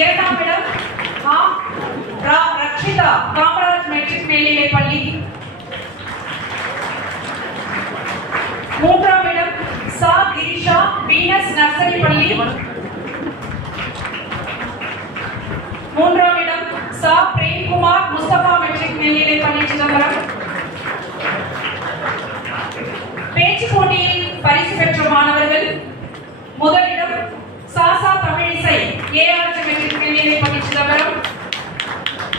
இரண்டாம் இடம் ரக்ஷிதா காமராஜ் மெட்ரிக் மேல்நிலைப் பள்ளி. மூன்றாம் இடம் சா திரிஷா வீனஸ் நர்சரி பள்ளி. மூன்றாம் இடம் சா பிரேம்குமார் முஸ்தபா மெட்ரிக் மேல்நிலைப் பள்ளி சிதம்பரம். பேச்சு போட்டியில் பரிசு பெற்ற மாணவர்கள்: முதலிடம் சாசா தமிழிசை ஏஆர்ஜி மெட்ரிக் மேல்நிலைப் பள்ளி சிதம்பரம்.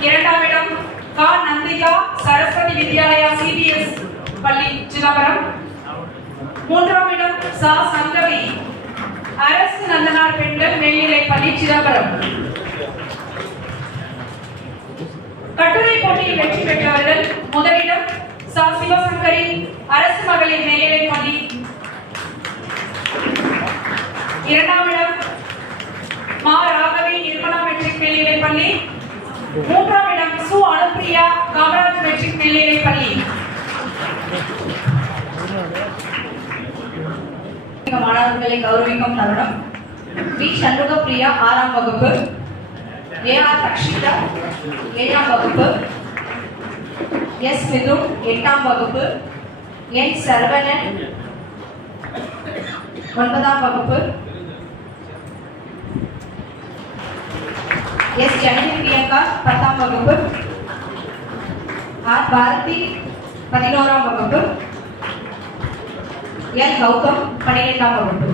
இரண்டாம் இடம் கா நந்திகா சரஸ்வதி வித்யாலயா சிபிஎஸ் பள்ளி சிதம்பரம். மூன்றாம் இடம் சா சங்கவி அரசு நந்தனார் பெண்கள் மேல்நிலைப் பள்ளி சிதம்பரம். கட்டுரை போட்டியில் வெற்றி பெற்றவர்கள்: முதலிடம் சா சிவசங்கரி அரசு மகளிர் மேல்நிலைப் பள்ளி. இரண்டாம் இடம் மா ராகவி நிர்மலா மெட்ரிக் மேல்நிலைப் பள்ளி. மூன்றாம் இடம் சு அனுப்பிரியா காமராஜ் மெட்ரிக் மேல்நிலைப் பள்ளி. மாணவர்களை கௌரவிக்கும் தருணம்: வி சண்முகப்பிரியா 6ஆம் வகுப்பு, ஏஆர் ரக்ஷிதா 7ஆம் வகுப்பு, எஸ் மிதுன் 8ஆம் வகுப்பு, என் சரவணன் 9ஆம் வகுப்பு, எஸ் ஜனனி பிரியங்கா 10ஆம் வகுப்பு, ஆர் பாரதி 11ஆம் வகுப்பு, எல் கௌதம் 12ஆம் வகுப்பு.